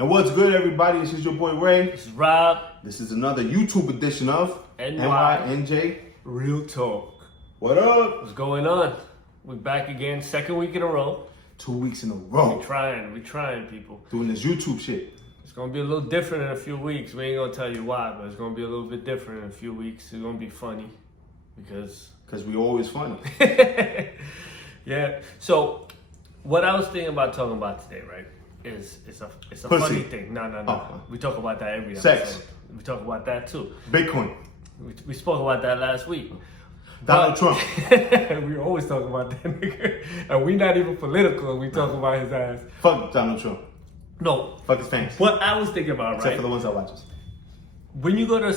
And what's good, everybody? This is your boy Ray. This is Rob. This is another YouTube edition of NYNJ Real Talk. What up? What's going on? We're back again, second week in a row. 2 weeks in a row. We're trying, people. Doing this YouTube shit. It's gonna be a little different in a few weeks. We ain't gonna tell you why, but it's gonna be a little bit different in a few weeks. It's gonna be funny because we always funny. Yeah. So what I was thinking about talking about today, right? It's a Pussy. funny thing. No. Oh. We talk about that every Sex. episode. We talk about that too. Bitcoin. We spoke about that last week. Donald Trump. We always talk about that nigga. And we not even political. We talk about his ass. Fuck Donald Trump. No. Fuck his fans. What I was thinking about, Except right? for the ones that watch us. When you go to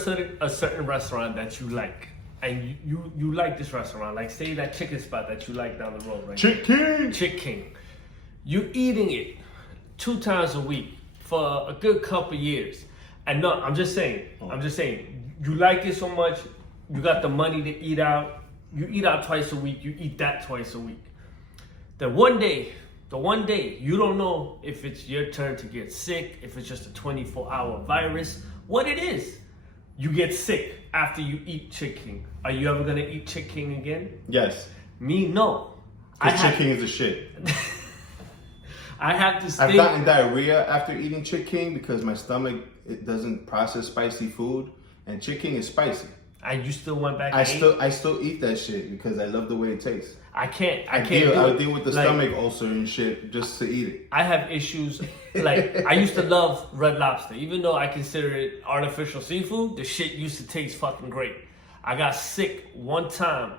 a certain restaurant that you like, and you like this restaurant, like say that chicken spot that you like down the road, right? Chick King. Chick King. You're eating it 2 times a week for a good couple years. And no, I'm just saying, you like it so much, you got the money to eat out, you eat out twice a week, you eat that twice a week. Then one day, you don't know if it's your turn to get sick, if it's just a 24-hour virus, what it is. You get sick after you eat Chick King. Are you ever gonna eat Chick King again? Yes. Me, no. Because Chick King is a shit. I have to stay. I've gotten diarrhea after eating Chick King because my stomach, it doesn't process spicy food. And Chick King is spicy. And you still went back. I still eat that shit because I love the way it tastes. I can't. I deal with the stomach ulcer and shit just to eat it. I have issues. Like I used to love Red Lobster, even though I consider it artificial seafood. The shit used to taste fucking great. I got sick one time.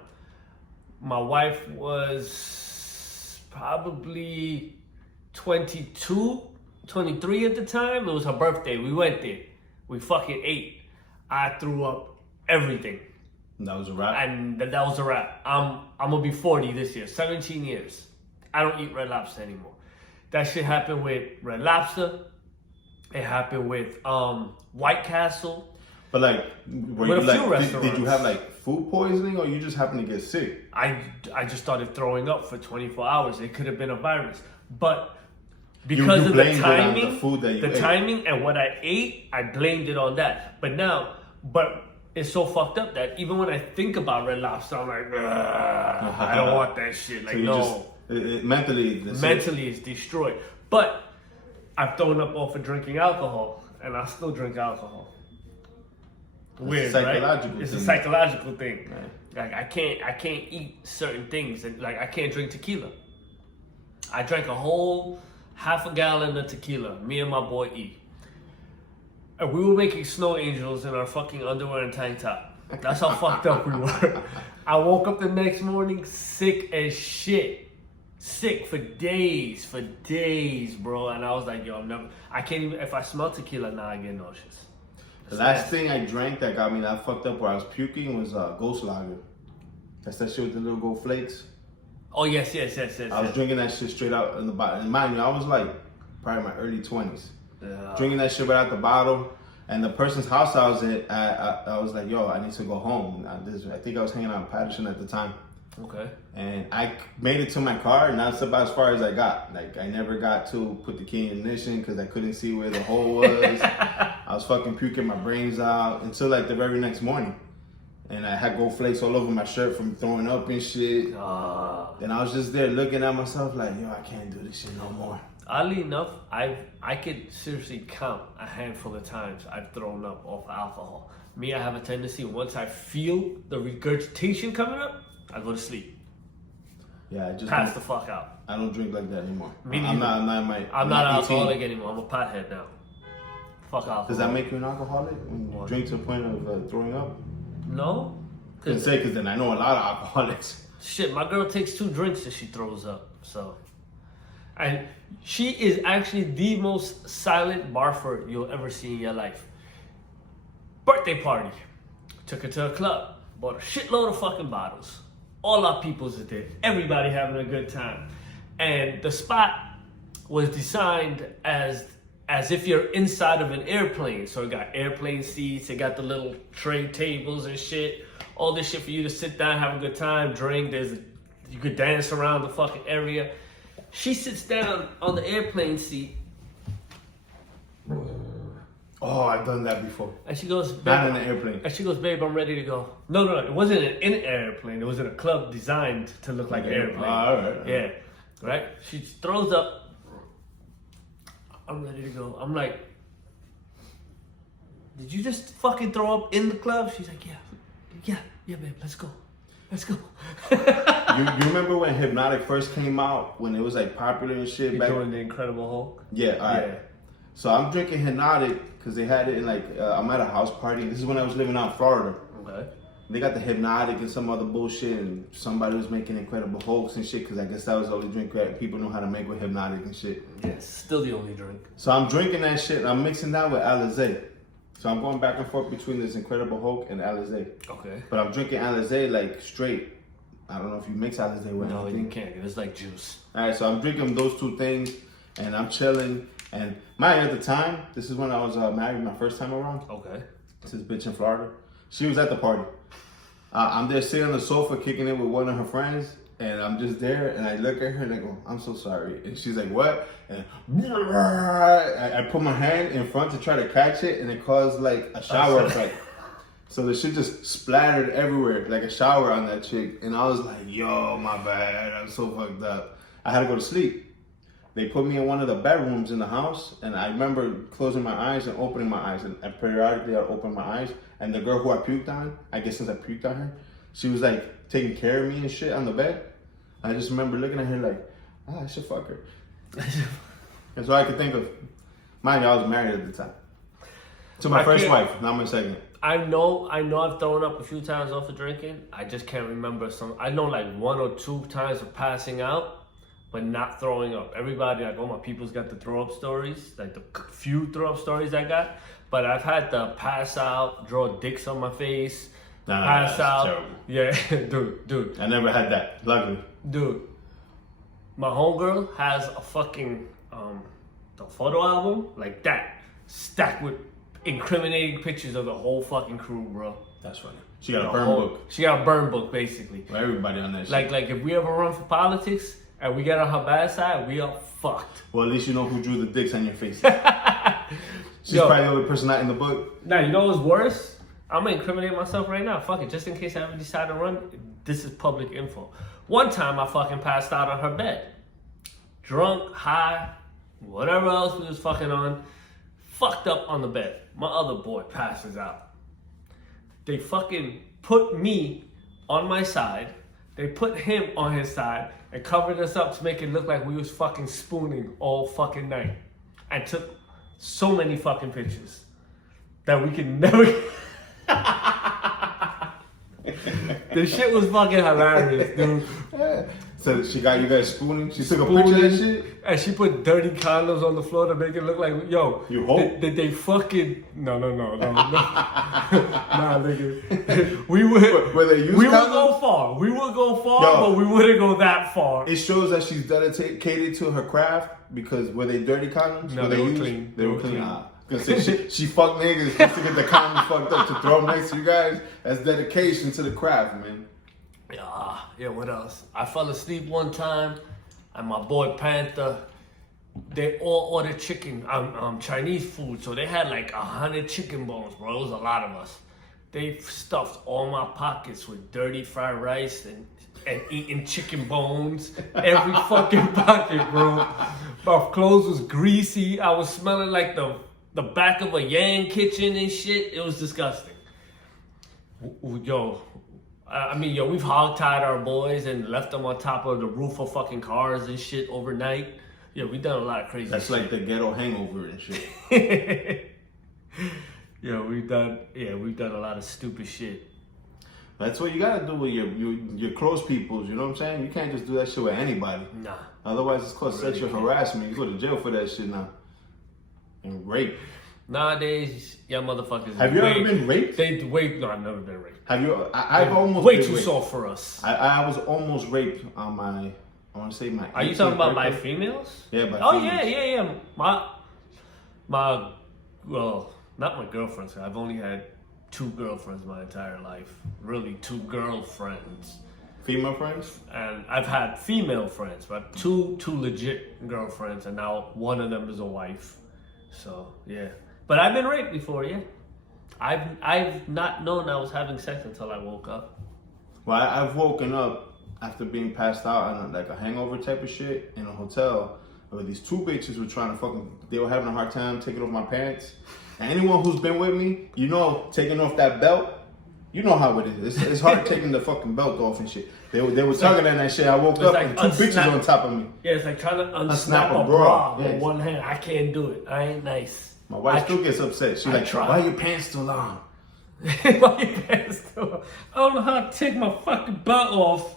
My wife was probably 22, 23 at the time. It was her birthday. We went there. We fucking ate. I threw up everything. And that was a wrap? And that was a wrap. I'm gonna be 40 this year, 17 years. I don't eat Red Lobster anymore. That shit happened with Red Lobster. It happened with White Castle. But like, were you like, did you have like food poisoning or you just happened to get sick? I just started throwing up for 24 hours. It could have been a virus. But because of the timing, timing and what I ate, I blamed it on that. But it's so fucked up that even when I think about Red Lobster, I'm like, I don't want that shit. Like, so mentally it's destroyed. But I've thrown up off of drinking alcohol, and I still drink alcohol. Weird, right? It's a psychological thing. Right. Like I can't eat certain things, and like I can't drink tequila. I drank a whole half a gallon of tequila. Me and my boy E. And we were making snow angels in our fucking underwear and tank top. That's how fucked up we were. I woke up the next morning sick as shit. Sick for days, bro. And I was like, yo, I can't even, if I smell tequila now, I get nauseous. The last thing I drank that got me that fucked up where I was puking was Ghost Lager. That's that shit with the little gold flakes. Oh, yes. I was drinking that shit straight out in the bottle. And mind you, I was like probably in my early 20s. Drinking that shit right out the bottle, and the person's house I was at, I was like, yo, I need to go home. I think I was hanging out in Patterson at the time. Okay. And I made it to my car, and that's about as far as I got. Like, I never got to put the key in ignition because I couldn't see where the hole was. I was fucking puking my brains out until like the very next morning. And I had gold flakes all over my shirt from throwing up and shit. Then I was just there looking at myself like, yo, I can't do this shit no more. Oddly enough, I could seriously count a handful of times I've thrown up off alcohol. Me, I have a tendency, once I feel the regurgitation coming up, I go to sleep. Yeah, I just pass the fuck out. I don't drink like that anymore. I'm not alcoholic anymore. I'm a pothead now. Fuck alcohol. Does that make you an alcoholic when you drink to the point of throwing up? No. I can say because then I know a lot of alcoholics. Shit, my girl takes 2 drinks and she throws up. So. And she is actually the most silent barfer you'll ever see in your life. Birthday party. Took her to a club. Bought a shitload of fucking bottles. All our peoples are there. Everybody having a good time. And the spot was designed as if you're inside of an airplane. So it got airplane seats. It got the little tray tables and shit. All this shit for you to sit down, have a good time, drink. You could dance around the fucking area. She sits down on the airplane seat Oh, I've done that before. And she goes, not in an airplane. And she goes, babe, I'm ready to go. No, it wasn't in an airplane. It was in a club designed to look like an airplane. All right. Yeah, right? She throws up. I'm ready to go. I'm like, did you just fucking throw up in the club? She's like, yeah, babe, let's go. you remember when Hypnotic first came out, when it was like popular and shit? You're doing the Incredible Hulk? Yeah, all right. So I'm drinking Hypnotic because they had it in like, I'm at a house party. This is when I was living out in Florida. Okay. They got the Hypnotic and some other bullshit, and somebody was making Incredible Hulks and shit because I guess that was the only drink that people knew how to make with Hypnotic and shit. Yes, still the only drink. So I'm drinking that shit and I'm mixing that with Alizé. So I'm going back and forth between this Incredible Hulk and Alizé. Okay. But I'm drinking Alizé like straight. I don't know if you mix Alizé with No, anything. you can't. It's like juice. All right, so I'm drinking those two things and I'm chilling. And at the time, this is when I was married my first time around. Okay. This bitch in Florida. She was at the party. I'm there sitting on the sofa kicking it with one of her friends. And I'm just there and I look at her and I go, I'm so sorry. And she's like, what? And I put my hand in front to try to catch it and it caused like a shower effect. So the shit just splattered everywhere, like a shower on that chick. And I was like, yo, my bad. I'm so fucked up. I had to go to sleep. They put me in one of the bedrooms in the house. And I remember closing my eyes and opening my eyes. And periodically I'd open my eyes. And the girl who I puked on, I guess since I puked on her, she was like taking care of me and shit on the bed. I just remember looking at her like, I should fuck her. That's all I could think of. Mind you, I was married at the time. To my first wife, not my second. I know I've thrown up a few times off of drinking. I just can't remember some. I know like 1 or 2 times of passing out, but not throwing up. Everybody, like all my people's got the throw up stories, like the few throw up stories I got. But I've had to pass out, draw dicks on my face, pass out. Terrible. Yeah, dude. I never had that, luckily. Dude, my homegirl has a fucking the photo album like that, stacked with incriminating pictures of the whole fucking crew, bro. That's funny. She got a burn book. She got a burn book, basically. For everybody on that shit. Like if we ever run for politics and we get on her bad side, we are fucked. Well, at least you know who drew the dicks on your face. She's probably the only person not in the book. Now, you know what's worse? I'm gonna incriminate myself right now. Fuck it, just in case I ever decide to run, this is public info. One time I fucking passed out on her bed. Drunk, high, whatever else we was fucking on. Fucked up on the bed. My other boy passes out. They fucking put me on my side. They put him on his side and covered us up to make it look like we was fucking spooning all fucking night. And took so many fucking pictures that we could never... The shit was fucking hilarious, dude. Yeah. So she got you guys spooning? She took a picture of that shit? And she put dirty condoms on the floor to make it look like, yo. You hope? Did they fucking... No. Nah, nigga. We would go far. We would go far, but we wouldn't go that far. It shows that she's dedicated to her craft because were they dirty condoms? No, they were clean. They were clean. Because she fucked niggas just to get the condoms fucked up to throw them next to you guys. That's dedication to the craft, man. Yeah, what else? I fell asleep one time, and my boy Panther, they all ordered chicken, Chinese food, so they had like 100 chicken bones, bro. It was a lot of us. They stuffed all my pockets with dirty fried rice and eating chicken bones. Every fucking pocket, bro. My clothes was greasy. I was smelling like the back of a Yang kitchen and shit. It was disgusting. We've hog-tied our boys and left them on top of the roof of fucking cars and shit overnight. Yeah, we've done a lot of crazy shit. That's like the ghetto hangover and shit. We've done a lot of stupid shit. That's what you gotta do with your close peoples, you know what I'm saying? You can't just do that shit with anybody. Nah. Otherwise it's called sexual harassment. You go to jail for that shit now. And rape. Nowadays, y'all motherfuckers. Have you ever been raped? No, I've never been raped. Have you? I've almost way been too raped. soft for us. I was almost raped on my. I want to say my. Are you talking about by females? Yeah, by females. Yeah. Well, not my girlfriends. I've only had 2 girlfriends my entire life. Really, 2 girlfriends. Female friends? And I've had female friends, but two legit girlfriends, and now one of them is a wife. So yeah, But I've been raped before, yeah. I've not known I was having sex until I woke up. Well, I've woken up after being passed out on like a hangover type of shit in a hotel where these two bitches were trying to they were having a hard time taking off my pants. And anyone who's been with me, you know, taking off that belt, you know how it is. It's hard taking the fucking belt off and shit. They were tugging at that shit. I woke up and two bitches on top of me. Yeah, it's like trying to unsnap a bra with one hand. I can't do it. I ain't nice. My wife still gets upset. She's like, why are your pants still on? Why are your pants still on? I don't know how to take my fucking belt off.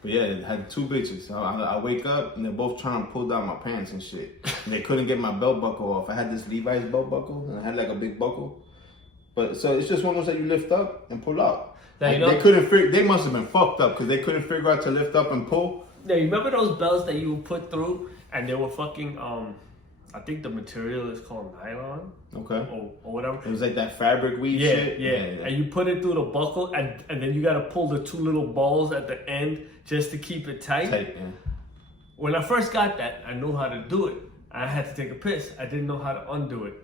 But yeah, it had two bitches. I wake up and they're both trying to pull down my pants and shit. And they couldn't get my belt buckle off. I had this Levi's belt buckle and I had like a big buckle. But so it's just one of those that you lift up and pull out. Like, they couldn't figure. They must have been fucked up because they couldn't figure out to lift up and pull. Yeah, you remember those belts that you would put through and they were fucking I think the material is called nylon. Okay. Or whatever. It was like that fabric weave shit. Yeah. And you put it through the buckle and then you got to pull the two little balls at the end just to keep it tight. Yeah. When I first got that, I knew how to do it. I had to take a piss. I didn't know how to undo it.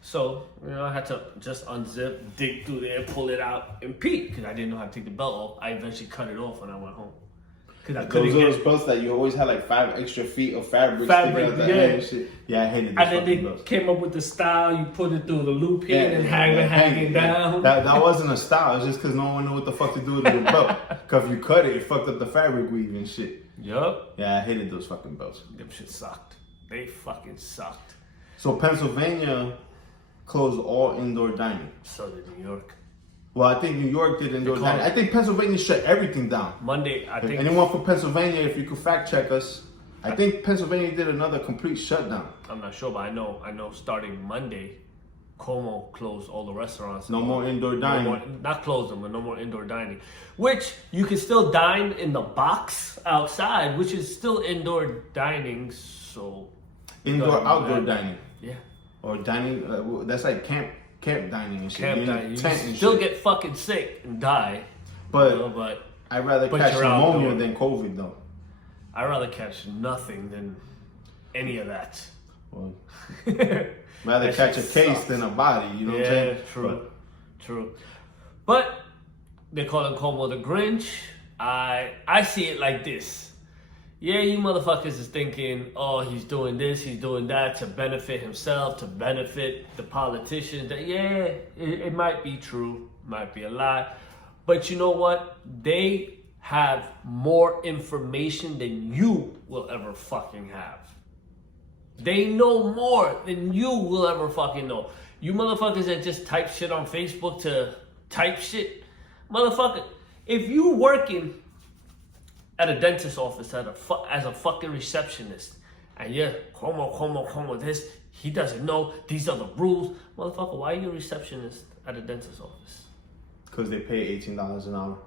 So, I had to just unzip, dig through there, pull it out, and pee. Because I didn't know how to take the belt off. I eventually cut it off when I went home. Those are those belts that you always had like 5 extra feet of fabric sticking out the end and shit. Yeah, I hated those. And then they came up with the style, you put it through the loop here and hang it down. That wasn't a style, it's just because no one knew what the fuck to do with the belt. Because if you cut it, it fucked up the fabric weave and shit. Yup. Yeah, I hated those fucking belts. Them shit sucked. They fucking sucked. So Pennsylvania closed all indoor dining. So did New York. Well, I think New York did indoor dining. I think Pennsylvania shut everything down. Monday, I think. Anyone from Pennsylvania, if you could fact check us, I think Pennsylvania did another complete shutdown. I'm not sure, but I know starting Monday, Cuomo closed all the restaurants. No more indoor dining. Not closed them, but no more indoor dining. Which you can still dine in the box outside, which is still indoor dining. So outdoor dining. Yeah. Or dining. That's like camp dining and shit. Camp dining. You still get fucking sick and die. But I'd rather catch pneumonia than COVID though. I'd rather catch nothing than any of that. Well, rather catch a case than a body, you know what I'm saying? True. But they call him Cuomo the Grinch. I see it like this. Yeah, you motherfuckers is thinking, oh, he's doing this, he's doing that to benefit himself, to benefit the politicians. Yeah, it might be true, might be a lie. But you know what? They have more information than you will ever fucking have. They know more than you will ever fucking know. You motherfuckers that just type shit on Facebook to type shit. Motherfucker, if you working at a dentist office as a fucking receptionist, and yeah, Cuomo, this, he doesn't know, these are the rules. Motherfucker, why are you a receptionist at a dentist office? Because they pay $18 an hour.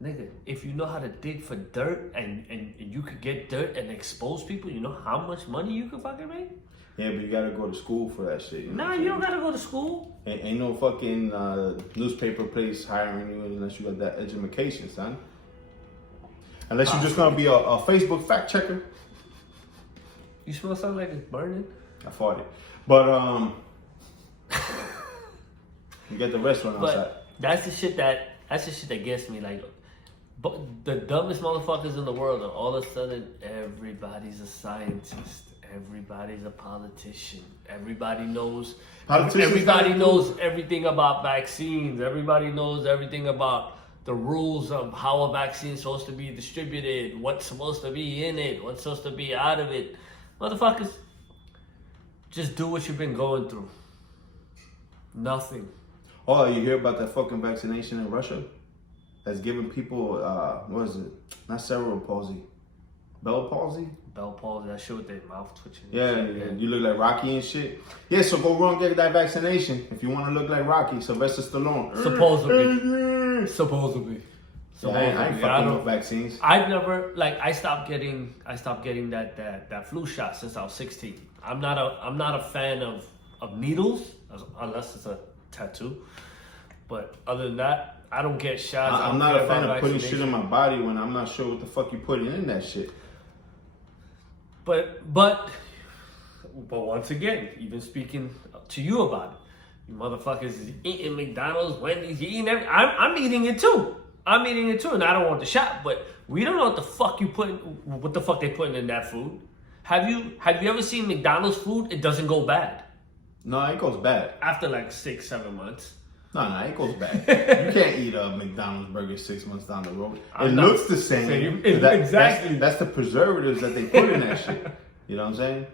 Nigga, if you know how to dig for dirt and you could get dirt and expose people, you know how much money you could fucking make? Yeah, but you gotta go to school for that shit. Nah, you don't gotta go to school. Ain't no fucking newspaper place hiring you unless you got that education, son. Unless you're just gonna be a Facebook fact checker. You smell something like it's burning? I fought it. But you get the restaurant outside. That's the shit that gets me. Like, but the dumbest motherfuckers in the world are all of a sudden everybody's a scientist. Everybody's a politician. Everybody knows everything about vaccines. Everybody knows everything about the rules of how a vaccine is supposed to be distributed, what's supposed to be in it, what's supposed to be out of it. Motherfuckers, just do what you've been going through. Nothing. Oh, you hear about that fucking vaccination in Russia? That's giving people, what is it? Not cerebral palsy. Bell palsy? Bell palsy, that shit with their mouth twitching. Yeah, you look like Rocky and shit. Yeah, so go run get that vaccination if you want to look like Rocky, Sylvester Stallone. Supposedly. Yeah, I ain't fucking with vaccines. I've never, like, I stopped getting that flu shot since I was 16. I'm not a fan of needles unless it's a tattoo. But other than that, I don't get shots. I'm not a fan of putting shit in my body when I'm not sure what the fuck you putting in that shit. But But once again, even speaking to you about it, you motherfuckers is eating McDonald's, Wendy's, you eating everything. I'm eating it too. I'm eating it too, and I don't want the shot. But we don't know what the fuck they putting in that food. Have you ever seen McDonald's food? It doesn't go bad. No, it goes bad. After like 6-7 months. No, it goes bad. You can't eat a McDonald's burger 6 months down the road. It looks the same. Exactly. That's the preservatives that they put in that shit. You know what I'm saying?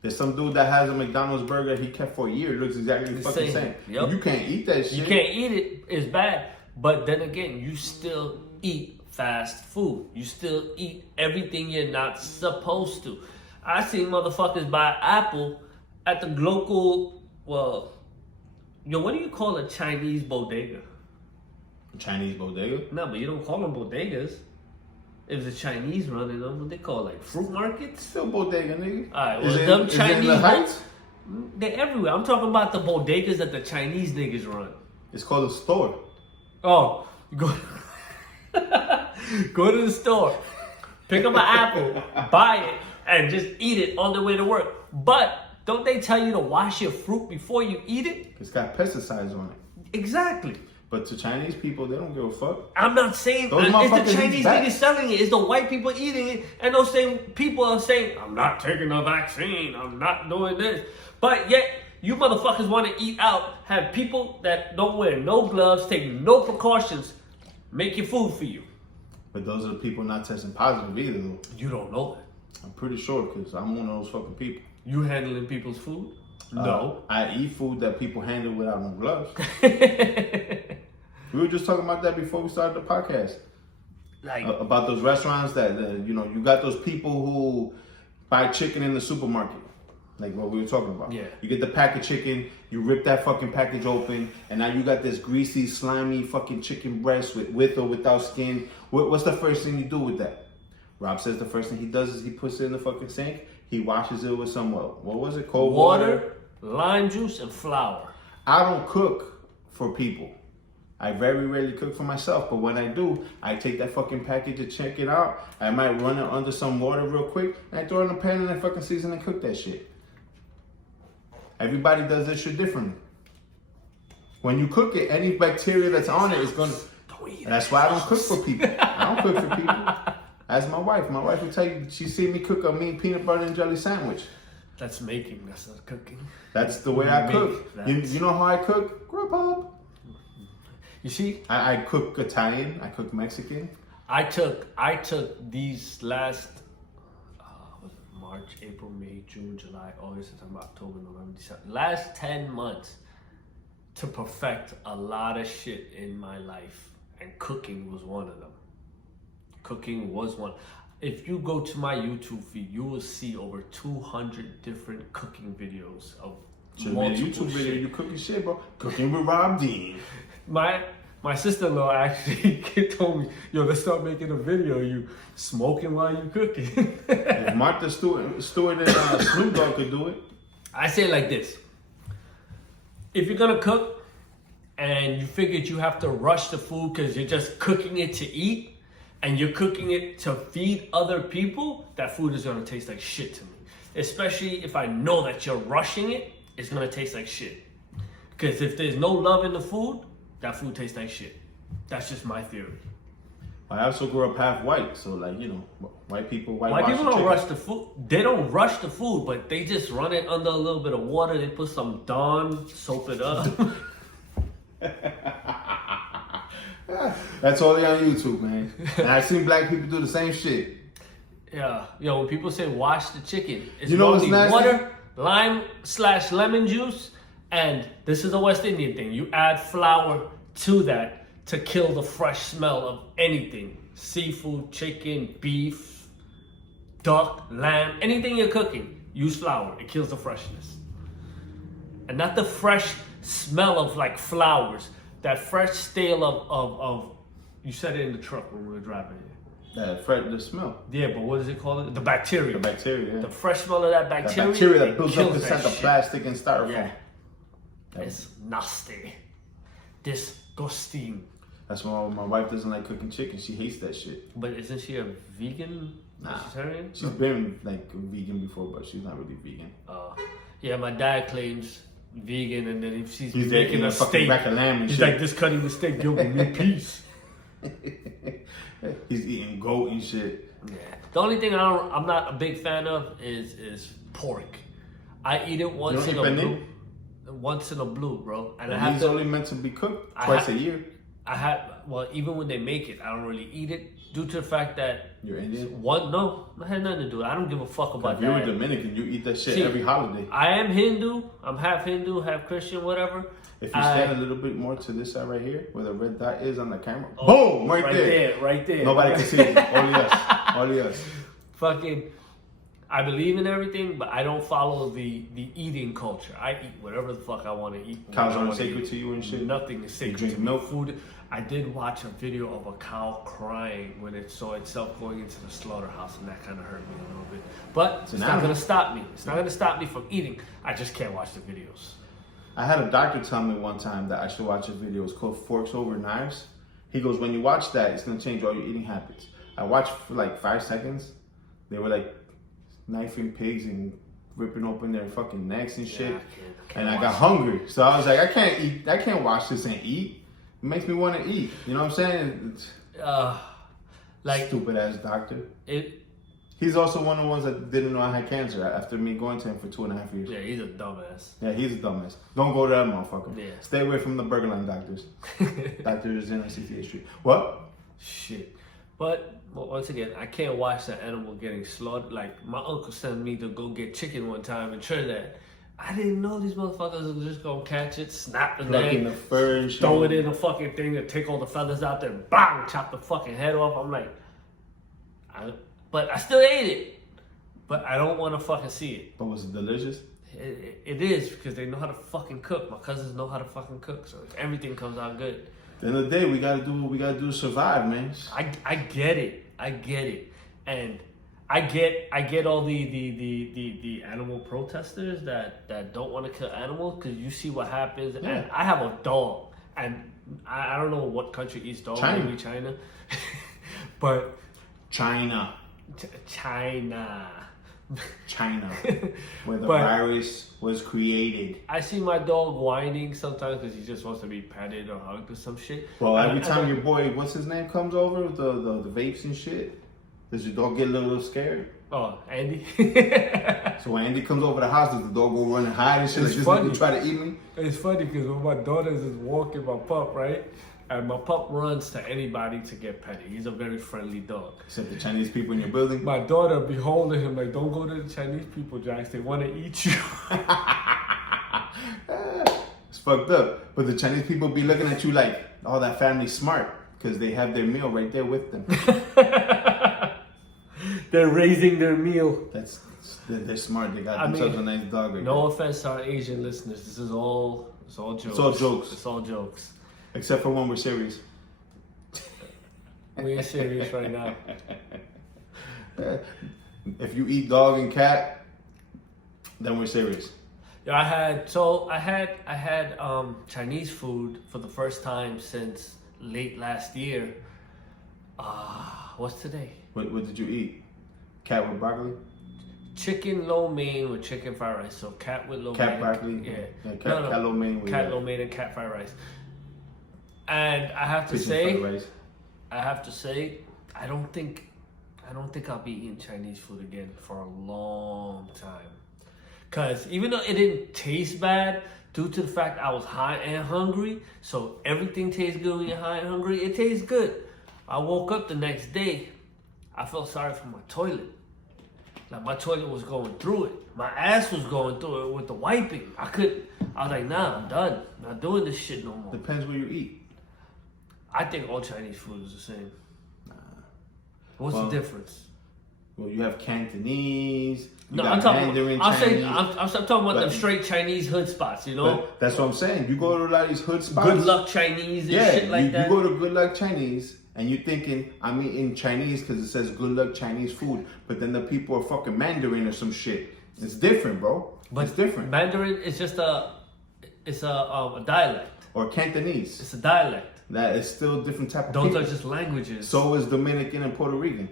There's some dude that has a McDonald's burger he kept for a year. It looks exactly the fucking same. Yep. You can't eat that shit. You can't eat it. It's bad. But then again, you still eat fast food. You still eat everything you're not supposed to. I seen motherfuckers buy apple at the local, what do you call a Chinese bodega? A Chinese bodega? No, but you don't call them bodegas. If it's a Chinese running them, what they call like fruit markets? Still bodega, nigga. Alright, well, them Chinese. Is it in the Heights? They're everywhere. I'm talking about the bodegas that the Chinese niggas run. It's called a store. Oh, go to the store, pick up an apple, buy it, and just eat it on the way to work. But don't they tell you to wash your fruit before you eat it? It's got pesticides on it. Exactly. But to Chinese people, they don't give a fuck. I'm not saying it's the Chinese niggas selling it. It's the white people eating it. And those same people are saying, I'm not taking the vaccine. I'm not doing this. But yet, you motherfuckers want to eat out, have people that don't wear no gloves, take no precautions, make your food for you. But those are the people not testing positive either, though. You don't know that. I'm pretty sure, because I'm one of those fucking people. You handling people's food? No. I eat food that people handle without no gloves. We were just talking about that before we started the podcast. Like about those restaurants that, you got those people who buy chicken in the supermarket. Like what we were talking about. Yeah. You get the pack of chicken, you rip that fucking package open, and now you got this greasy, slimy fucking chicken breast with or without skin. What's the first thing you do with that? Rob says the first thing he does is he puts it in the fucking sink. He washes it with some, what was it? Cold water, lime juice, and flour. I don't cook for people. I very rarely cook for myself, but when I do, I take that fucking package of chicken out. I might run it under some water real quick, and I throw it in a pan and I fucking season and cook that shit. Everybody does this shit differently. When you cook it, any bacteria that's on it is gonna. That's why I don't cook for people. I don't cook for people. As my wife will tell you, she seen me cook a mean peanut butter and jelly sandwich. That's making, that's not cooking. That's the way I cook. You know how I cook? Grub up. You see? I cook Italian. I cook Mexican. I took these last March, April, May, June, July, August, September, October, November, December. Last 10 months to perfect a lot of shit in my life. And cooking was one of them. Cooking was one. If you go to my YouTube feed, you will see over 200 different cooking videos of multiple YouTube shit. video, you cooking shit, bro. Cooking with Rob Dean. My sister-in-law actually told me, yo, let's start making a video of you smoking while you cooking. If Martha Stewart and Snoop Dogg could do it. I say it like this. If you're gonna cook and you figured you have to rush the food because you're just cooking it to eat and you're cooking it to feed other people, that food is gonna taste like shit to me. Especially if I know that you're rushing it, it's gonna taste like shit. Because if there's no love in the food, that food tastes like shit. That's just my theory. I also grew up half white, so white people don't rush the food. They don't rush the food, but they just run it under a little bit of water. They put some Dawn, soap it up. That's all they on YouTube, man. And I've seen black people do the same shit. Yeah, when people say wash the chicken, it's what's nasty? Water, lime/lemon juice, and this is a West Indian thing. You add flour to that to kill the fresh smell of anything. Seafood, chicken, beef, duck, lamb, anything you're cooking, use flour. It kills the freshness. And not the fresh smell of like flowers. That fresh stale of you said it in the truck when we were driving it. The smell. Yeah, but what is it called? The bacteria. The bacteria, yeah. The fresh smell of that bacteria. The bacteria that builds up inside the plastic and styrofoam. Yeah. It's nasty. Disgusting. That's why my wife doesn't like cooking chicken. She hates that shit. But isn't she a vegan? Nah. Vegetarian? She's been like vegan before, but she's not really vegan. Yeah, my dad claims vegan, and then if she's He's making a steak, rack of lamb and he's shit. like, "This cutting the steak, give me a piece." He's eating goat and shit. Yeah. The only thing I'm not a big fan of is pork. I eat it once in a blue. Once in a blue, bro. And he's only meant to be cooked twice a year. Even when they make it, I don't really eat it due to the fact that you're Indian. No, I had nothing to do. I don't give a fuck about that. If you were Dominican, you eat that shit every holiday. I am Hindu. I'm half Hindu, half Christian, whatever. If you stand a little bit more to this side right here, where the red dot is on the camera, boom, right there, right there. Nobody can see it. Only us. Fucking. I believe in everything, but I don't follow the eating culture. I eat whatever the fuck I want to eat. Cows aren't sacred to you and shit? Nothing is sacred. You drink milk? Food. I did watch a video of a cow crying when it saw itself going into the slaughterhouse, and that kind of hurt me a little bit. But it's not going to stop me. It's not going to stop me from eating. I just can't watch the videos. I had a doctor tell me one time that I should watch a video. It's called Forks Over Knives. He goes, when you watch that, it's going to change all your eating habits. I watched for like 5 seconds. They were like knifing pigs and ripping open their fucking necks and shit. And I got hungry. So I was like, I can't watch this and eat. It makes me want to eat. You know what I'm saying? Like stupid ass doctor. He's also one of the ones that didn't know I had cancer after me going to him for 2.5 years. Yeah, he's a dumbass. Yeah, he's a dumbass. Don't go to that motherfucker. Yeah. Stay away from the Burger Line doctors. Doctors in on 68th Street. What? Shit. But once again, I can't watch the animal getting slaughtered. Like, my uncle sent me to go get chicken one time in Trinidad. I didn't know these motherfuckers were just gonna catch it, snap the neck, in the fur and shit. Throw it in a fucking thing and take all the feathers out there, bang, chop the fucking head off. I'm like, but I still ate it. But I don't want to fucking see it. But was it delicious? It is, because they know how to fucking cook. My cousins know how to fucking cook, so everything comes out good. At the end of the day, we gotta do what we gotta do to survive, man. I get it, and I get all the animal protesters that don't want to kill animals, because you see what happens. Yeah. And I have a dog, and I don't know what country eats dogs. China. Maybe China, but China, where the virus was created. I see my dog whining sometimes because he just wants to be petted or hugged or some shit. Well, every time your boy, what's his name, comes over with the vapes and shit, does your dog get a little scared? Oh, Andy. So when Andy comes over the house, does the dog go run and hide and shit? Like, this nigga try to eat me? It's funny because when my daughter is walking my pup, right? And my pup runs to anybody to get petted. He's a very friendly dog. Except the Chinese people in your building? My daughter be holding him like, don't go to the Chinese people, Jax. They want to eat you. It's fucked up. But the Chinese people be looking at you like, oh, that family's smart. Because they have their meal right there with them. They're raising their meal. They're smart. They got themselves a nice dog right No offense to our Asian listeners. This is all jokes. It's all jokes. It's all jokes. Except for when we're serious. We ain't serious right now. If you eat dog and cat, then we're serious. Yeah, I had Chinese food for the first time since late last year. What's today? What did you eat? Cat with broccoli? Chicken lo mein with chicken fried rice. So cat with lo mein. Cat broccoli? Yeah. Cat lo mein with cat lo mein and cat fried rice. And I have to say, I don't think I'll be eating Chinese food again for a long time. Cause even though it didn't taste bad, due to the fact I was high and hungry, so everything tastes good when you're high and hungry. It tastes good. I woke up the next day, I felt sorry for my toilet. Like my toilet was going through it. My ass was going through it with the wiping. I was like, nah, I'm done. Not doing this shit no more. Depends where you eat. I think all Chinese food is the same. Nah. What's the difference? Well, you have Cantonese. I'm talking about them straight Chinese hood spots, you know? But that's what I'm saying. You go to a lot of these hood spots. Good Luck Chinese and shit like that. You go to Good Luck Chinese and you're thinking, I'm eating Chinese because it says Good Luck Chinese food. But then the people are fucking Mandarin or some shit. It's different, bro. But it's different. Mandarin is just a dialect. Or Cantonese. It's a dialect. That is still a different type of Those people. are just languages. So is Dominican and Puerto Rican.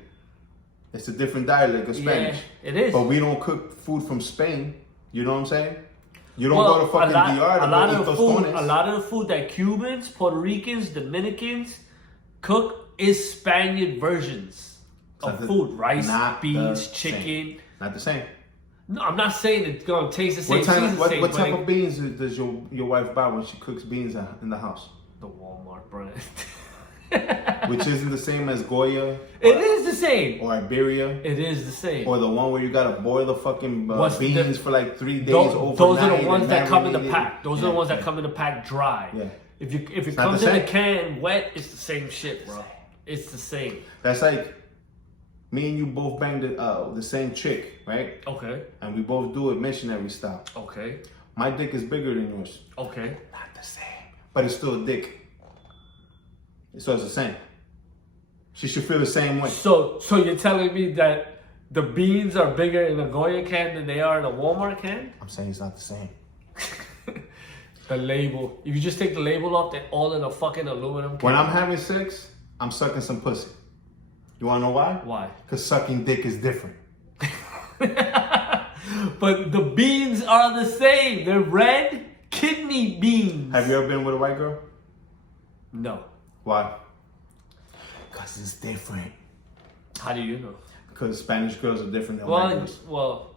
It's a different dialect of Spanish. Yeah, it is. But we don't cook food from Spain. You know what I'm saying? You don't go to fucking DR to go eat tostones. A lot of the food that Cubans, Puerto Ricans, Dominicans cook is Spaniard versions of food. Rice, beans, chicken. Not the same. No, I'm not saying it's gonna taste the same. What type of beans does your wife buy when she cooks beans in the house? The Walmart brand. Which isn't the same as Goya. It is the same. Or Iberia. It is the same. Or the one where you gotta boil the fucking beans for like 3 days overnight. Those are the ones that come in the pack. Those are the ones that come in the pack dry. Yeah. If it comes in a can wet, it's the same shit, bro. It's the same. That's like me and you both banged the same chick, right? Okay. And we both do it missionary style. Okay. My dick is bigger than yours. Okay. Not the same. But it's still a dick. So it's the same. She should feel the same way. So you're telling me that the beans are bigger in a Goya can than they are in a Walmart can? I'm saying it's not the same. The label. If you just take the label off, they're all in a fucking aluminum can. When I'm having sex, I'm sucking some pussy. You wanna know why? Why? Because sucking dick is different. But the beans are the same. They're red kidney beans. Have you ever been with a white girl? No. Why? Because it's different. How do you know? Because Spanish girls are different than white girls. Well,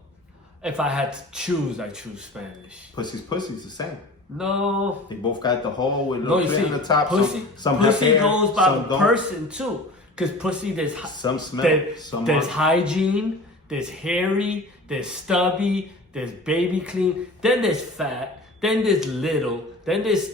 if I had to choose, I choose Spanish. Pussy's the same. No. They both got the hole with little clit in the top. Pussy, some pussy hair, goes by the don't. person too. Because pussy, there's some smell, some there's hygiene, there's hairy, there's stubby, there's baby clean, then there's fat, then there's little, then there's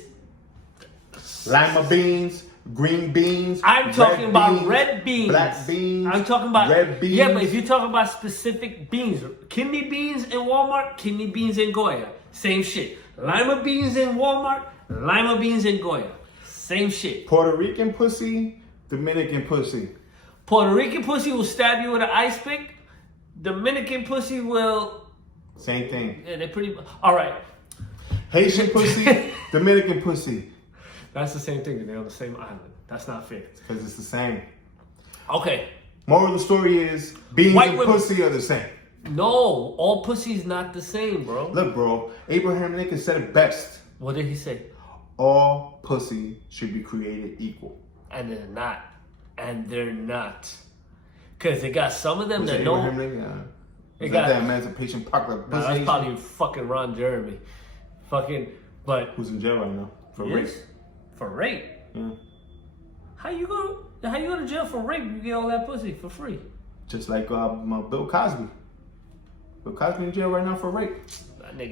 lima beans, green beans. I'm talking about red beans, black beans. I'm talking about red beans. Yeah, but if you're talking about specific beans, kidney beans in Walmart, kidney beans in Goya, same shit. Lima beans in Walmart, lima beans in Goya, same shit. Puerto Rican pussy, Dominican pussy. Puerto Rican pussy will stab you with an ice pick. Dominican pussy will. Same thing. Yeah, they're pretty. All right. Haitian pussy, Dominican pussy. That's the same thing. They're on the same island. That's not fair. Because it's the same. Okay. Moral of the story is beans and pussy are the same. No, all pussy's not the same, bro. Look, bro. Abraham Lincoln said it best. What did he say? All pussy should be created equal. And they're not. And they're not. Because they got some of them that Abraham don't. Lincoln? They got got that Emancipation Proclamation. That's probably fucking Ron Jeremy. Fucking, but. Who's in jail right now? For rape. For rape? Yeah. How you go to jail for rape? You get all that pussy for free. Just like Bill Cosby. Bill Cosby in jail right now for rape.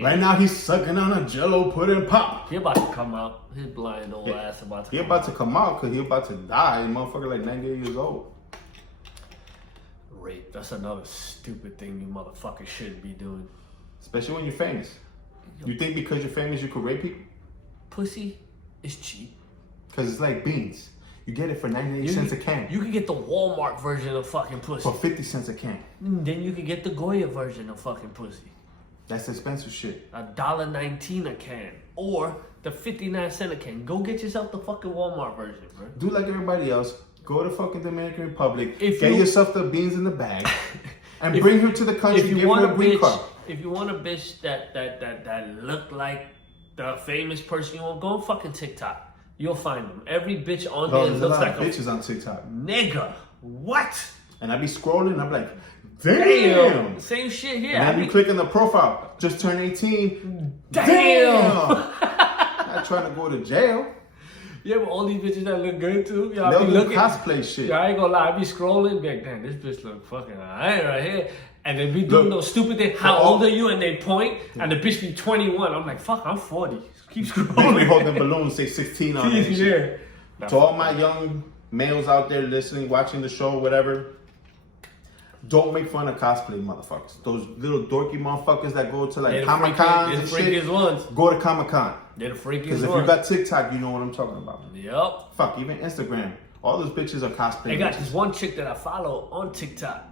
Right now he's sucking on a Jello pudding pop. He about to come out. His blind old ass about to. He about to come out because he about to die. Motherfucker like 98 years old. Rape. That's another stupid thing you motherfuckers shouldn't be doing. Especially when you're famous. You think because you're famous you could rape people? Pussy is cheap. Because it's like beans. You get it for 98 cents a can. You can get the Walmart version of fucking pussy. For 50 cents a can. Then you can get the Goya version of fucking pussy. That's expensive shit. $1.19 a can. Or the 59 cents a can. Go get yourself the fucking Walmart version, bro. Do like everybody else. Go to fucking Dominican Republic. Get yourself the beans in the bag. And bring her to the country. Give her a green card. If you want a bitch that look like the famous person you want, go on fucking TikTok. You'll find them. Every bitch on there looks like bitches on TikTok. Nigga, what? And I be scrolling, I'm like, damn. Same shit here. And then you click on the profile, just turned 18. Damn. Not trying to go to jail. Yeah, but all these bitches that look good too. They'll do cosplay shit. Yeah, I ain't gonna lie. I be scrolling, be like, damn, this bitch look fucking alright right here. And they be doing those stupid things. How old are you? And they point, and the bitch be 21. I'm like, fuck, I'm 40. Keep scrolling. They holding balloons, say 16 on it. Yeah. To all my young males out there listening, watching the show, whatever, don't make fun of cosplay motherfuckers. Those little dorky motherfuckers that go to like Comic-Con and shit. Go to Comic-Con. They're the freakiest ones. Because if you got TikTok, you know what I'm talking about. Yep. Fuck, even Instagram. All those bitches are cosplaying. I got this one chick that I follow on TikTok.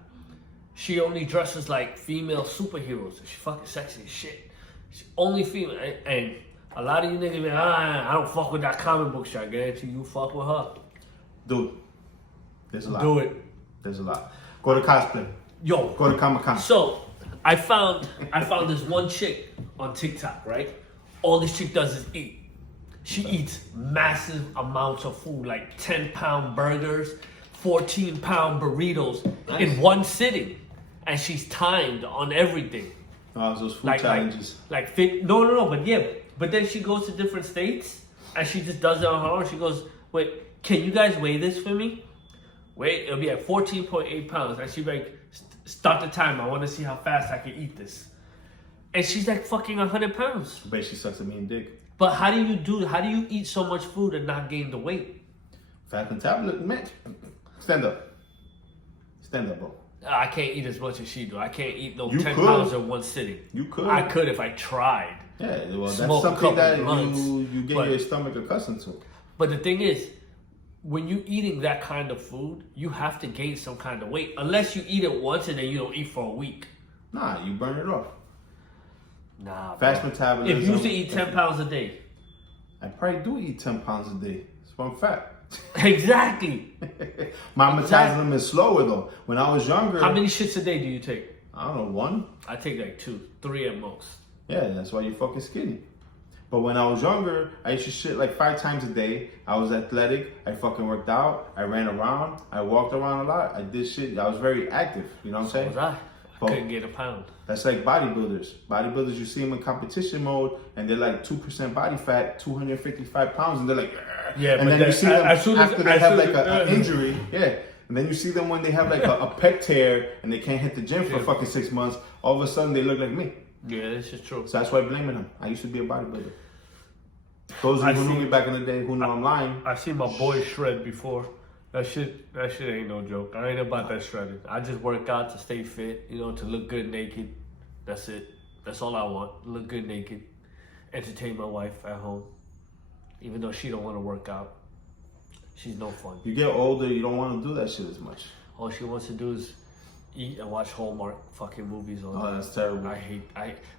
She only dresses like female superheroes. She fucking sexy as shit. She's only female. And a lot of you niggas be like, I don't fuck with that comic book shit. I guarantee you fuck with her. Dude, there's a lot. Do it. There's a lot. Go to cosplay. Yo. Go to Comic-Con. So, I found this one chick on TikTok, right? All this chick does is eat. She eats massive amounts of food, like 10-pound burgers, 14-pound burritos in one sitting. And she's timed on everything. Oh, those food challenges. But then she goes to different states and she just does it on her own. She goes, wait, can you guys weigh this for me? Wait, it'll be at 14.8 pounds. And she's like, start the time. I want to see how fast I can eat this. And she's like fucking 100 pounds. I bet she sucks at me and dick. But how do you eat so much food and not gain the weight? Fat metabolism, man. Stand up. Stand up, bro. I can't eat as much as she do. I can't eat no You 10 could. pounds in one sitting. You could. I could if I tried. Yeah, well, that's Smoke a something couple that blunts, you get your stomach accustomed to. But the thing is, when you're eating that kind of food, you have to gain some kind of weight. Unless you eat it once and then you don't eat for a week. Nah, you burn it off. Nah, Fast bro. metabolism. If you used to eat 10 pounds a day. I probably do eat 10 pounds a day. That's why I'm fat. Exactly. My metabolism is slower though. When I was younger. How many shits a day do you take? I don't know, 1. I take like 2, 3 at most. Yeah, that's why you're fucking skinny. But when I was younger, I used to shit like 5 times a day. I was athletic. I fucking worked out. I ran around. I walked around a lot. I did shit. I was very active. You know what I'm saying? Was I? I couldn't get a pound. That's like bodybuilders. Bodybuilders, you see them in competition mode, and they're like 2% body fat, 255 pounds, and they're like, "Argh." Yeah, and but then you see them after they have like an an injury, yeah. And then you see them when they have like a pec tear and they can't hit the gym for fucking 6 months. All of a sudden, they look like me. Yeah, this is true. So that's why I'm blaming them. I used to be a bodybuilder. Those who knew me back in the day who know I'm lying. I've seen my boy shred before. That shit ain't no joke. I ain't about that shredding. I just work out to stay fit, you know, to look good naked. That's it. That's all I want. Look good naked. Entertain my wife at home. Even though she don't want to work out. She's no fun. You get older, you don't want to do that shit as much. All she wants to do is eat and watch Hallmark fucking movies all day. Oh, that's terrible.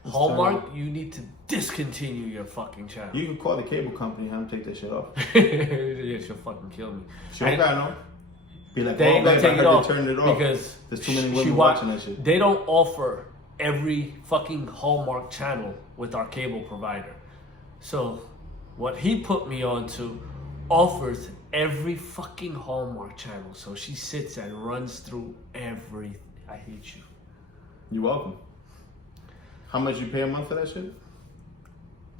Hallmark, terrible. you need to discontinue your fucking channel. You can call the cable company and have them take that shit off. Yeah, she'll fucking kill me. She don't got no. Be like, They ain't oh, gonna babe, I take it heard off they turned it off. because There's too many women watching that shit. They don't offer every fucking Hallmark channel with our cable provider. So what he put me on to offers every fucking Hallmark channel. So she sits and runs through everything. I hate you. You're welcome. How much you pay a month for that shit?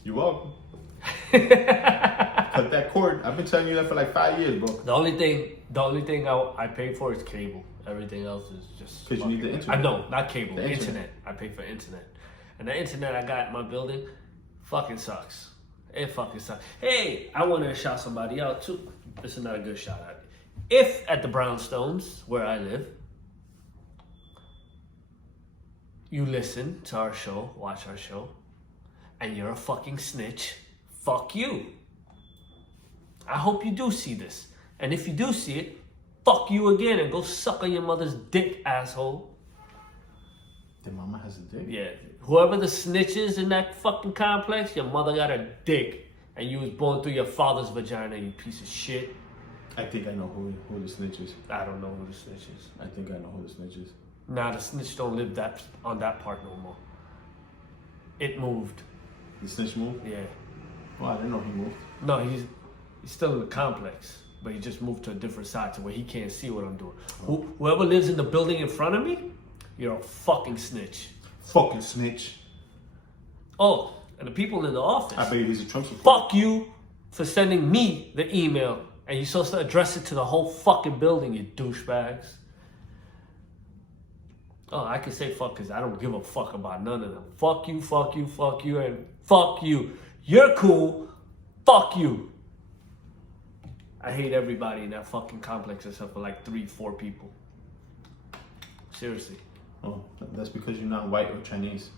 You're welcome. Cut that cord. I've been telling you that for like 5 years, bro. The only thing I pay for is cable. Everything else is just Because you need the internet. I know, not cable. The Internet. I pay for internet. And the internet I got in my building fucking sucks. It fucking sucks. Hey, I want to shout somebody out too. This is not a good shout out. If at the Brownstones, where I live, you listen to our show, watch our show, and you're a fucking snitch, fuck you. I hope you do see this. And if you do see it, fuck you again and go suck on your mother's dick, asshole. Your mama has a dick? Yeah. Whoever the snitch is in that fucking complex, your mother got a dick. And you was born through your father's vagina, you piece of shit. I think I know who the snitch is. I don't know who the snitch is. I think I know who the snitch is. Nah, the snitch don't live on that part no more. It moved. The snitch moved? Yeah. Oh, I didn't know he moved. No, he's still in the complex, but he just moved to a different side to where he can't see what I'm doing. Whoever lives in the building in front of me, you're a fucking snitch. Fucking snitch. Oh, and the people in the office. I bet he's a Trump supporter. Fuck you for sending me the email, and you're supposed to address it to the whole fucking building, you douchebags. Oh, I can say fuck because I don't give a fuck about none of them. Fuck you, fuck you, fuck you, and fuck you. You're cool. Fuck you. I hate everybody in that fucking complex except for like 3-4 people. Seriously. Oh, that's because you're not white or Chinese.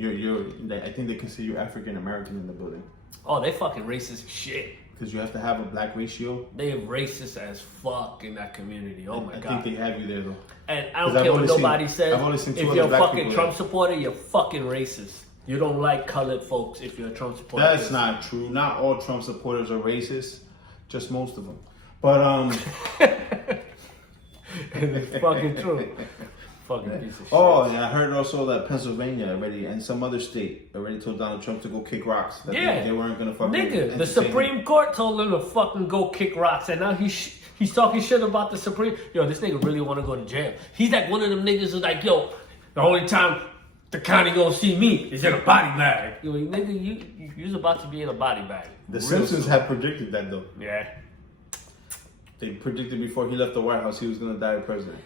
I think they consider you African American in the building. Oh, they fucking racist as shit. Because you have to have a black ratio. They are racist as fuck in that community. Oh my God. I think they have you there though. And I don't care what nobody says. I've only seen two if other you're a black fucking people Trump there. supporter, you're fucking racist. You don't like colored folks if you're a Trump supporter. That's not true. Not all Trump supporters are racist. Just most of them. But And it's fucking true. Fucking piece of shit. Oh, and I heard also that Pennsylvania already and some other state already told Donald Trump to go kick rocks. That they weren't gonna fucking nigga, the Supreme Court told him to fucking go kick rocks, and now he's talking shit about the Supreme. Yo, this nigga really want to go to jail. He's like one of them niggas who's like, yo, the only time the county gonna see me is in a body bag. Yo, nigga, you's about to be in a body bag. The Simpsons have predicted that though. Yeah. They predicted before he left the White House he was gonna die as president.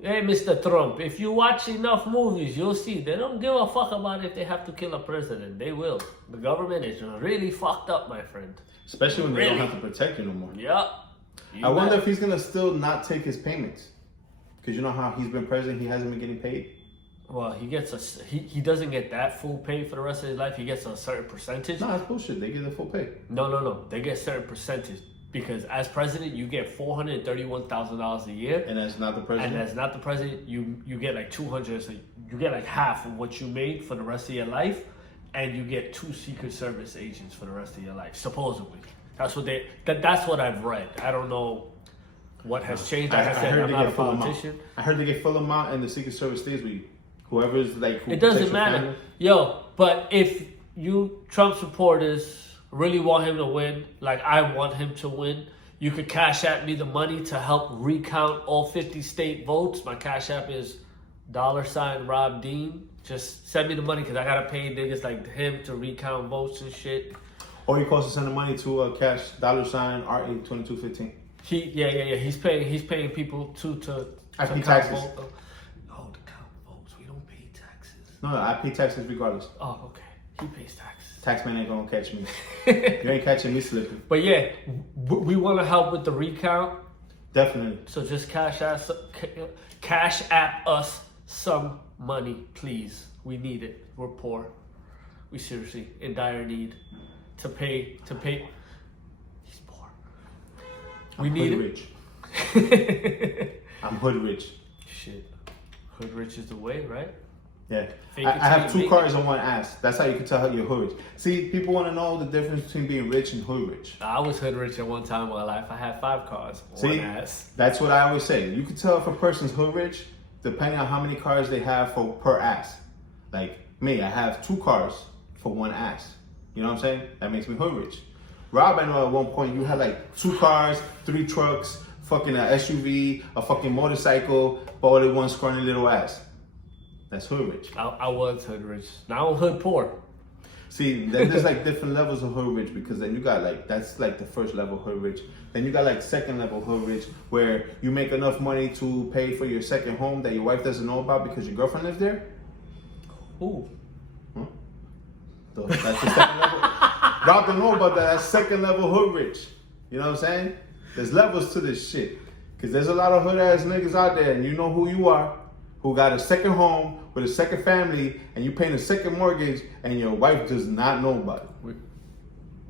Hey, Mr. Trump, if you watch enough movies, you'll see they don't give a fuck about if they have to kill a president. They will. The government is really fucked up, my friend. Especially when they don't have to protect you no more. Yep. I wonder if he's gonna still not take his payments. Because you know how he's been president, he hasn't been getting paid. Well, he doesn't get that full pay for the rest of his life. He gets a certain percentage. No, that's bullshit. They get the full pay. No. They get a certain percentage. Because as president, you get $431,000 a year, and as not the president, you get like 200. So you get like half of what you made for the rest of your life, and you get 2 Secret Service agents for the rest of your life. Supposedly, that's what I've read. I don't know what has changed. Like I said, I'm not a politician. I heard they get full amount, and the Secret Service stays with you. Whoever's like, it doesn't matter, yo. But if you Trump supporters really want him to win, like I want him to win, you could cash app me the money to help recount all 50 state votes. My cash app is $Rob Dean. Just send me the money because I gotta pay niggas like him to recount votes and shit. Or you can also send the money to cash $RA2215. He's paying people to I pay taxes. Vote. Oh, to count votes. We don't pay taxes. No, I pay taxes regardless. Oh, okay. He pays taxes. Taxman ain't gonna catch me. You ain't catching me slipping. But yeah, we want to help with the recount. Definitely. So just cash app us some money, please. We need it. We're poor. We seriously in dire need to pay. He's poor. We need it. I'm hood rich. Shit. Hood rich is the way, right? Yeah, I have 2 cars on one ass. That's how you can tell how you're hood rich. See, people want to know the difference between being rich and hood rich. I was hood rich at one time in my life. I had 5 cars on one ass. That's what I always say. You can tell if a person's hood rich depending on how many cars they have per ass. Like me, I have 2 cars for one ass. You know what I'm saying? That makes me hood rich. Rob, I know at one point you had like 2 cars, 3 trucks, fucking an SUV, a fucking motorcycle, but all in one scrawny little ass. That's hood rich. I was hood rich. Now I'm hood poor. See, there's like different levels of hood rich because then you got like, that's like the first level hood rich. Then you got like second level hood rich where you make enough money to pay for your second home that your wife doesn't know about because your girlfriend lives there. Ooh. Huh? So that's the second level. Rob don't know about that. That's second level hood rich. You know what I'm saying? There's levels to this shit. Because there's a lot of hood ass niggas out there and you know who you are. Who got a second home with a second family, and you paying a second mortgage, and your wife does not know about it.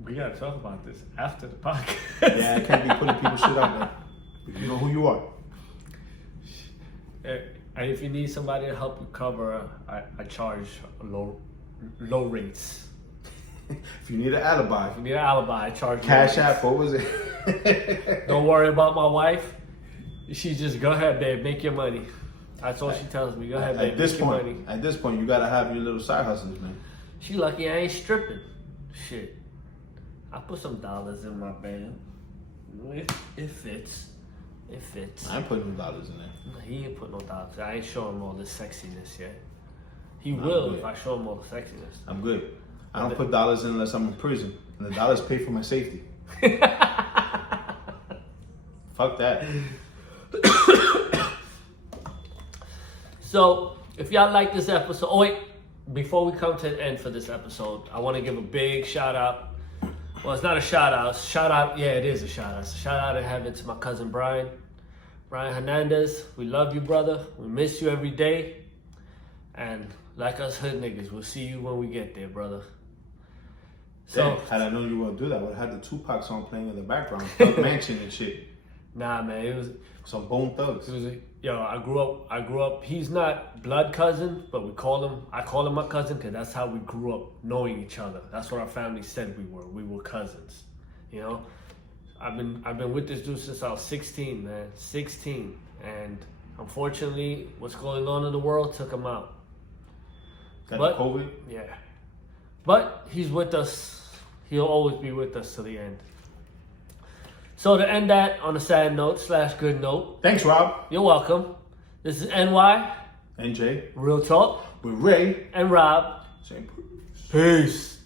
We gotta talk about this after the podcast. Yeah, I can't be putting people's shit out there. You know who you are. And if you need somebody to help you cover, I charge low rates. If you need an alibi. I charge Cash App, what was it? Don't worry about my wife. She just, go ahead, babe, make your money. That's all she tells me. Go ahead, babe. At this point, you gotta have your little side hustles, man. She lucky I ain't stripping. Shit. I put some dollars in my band. It fits. It fits. I ain't putting no dollars in there. He ain't put no dollars. I ain't show him all this sexiness yet. He will if I show him all the sexiness. I'm good. I don't put dollars in unless I'm in prison. And the dollars pay for my safety. Fuck that. So, if y'all like this episode, oh wait, before we come to the end for this episode, I want to give a big shout out. Well, it's not a shout out. Yeah, it is a shout out. It's a shout out in heaven to my cousin Brian Hernandez. We love you, brother. We miss you every day. And like us hood niggas, we'll see you when we get there, brother. So, damn, had I known you were gonna do that, I would have had the Tupac song playing in the background, Thug Mansion and shit. Nah, man, it was some Bone Thugs. I grew up. He's not blood cousin, but I call him my cousin because that's how we grew up, knowing each other. That's what our family said we were. We were cousins. You know, I've been with this dude since I was 16, man. 16, and Unfortunately, what's going on in the world took him out. Got COVID? Yeah. But he's with us. He'll always be with us to the end. So to end that on a sad note / good note. Thanks, Rob. You're welcome. This is NY. NJ. Real Talk. With Ray. And Rob. Same. Peace.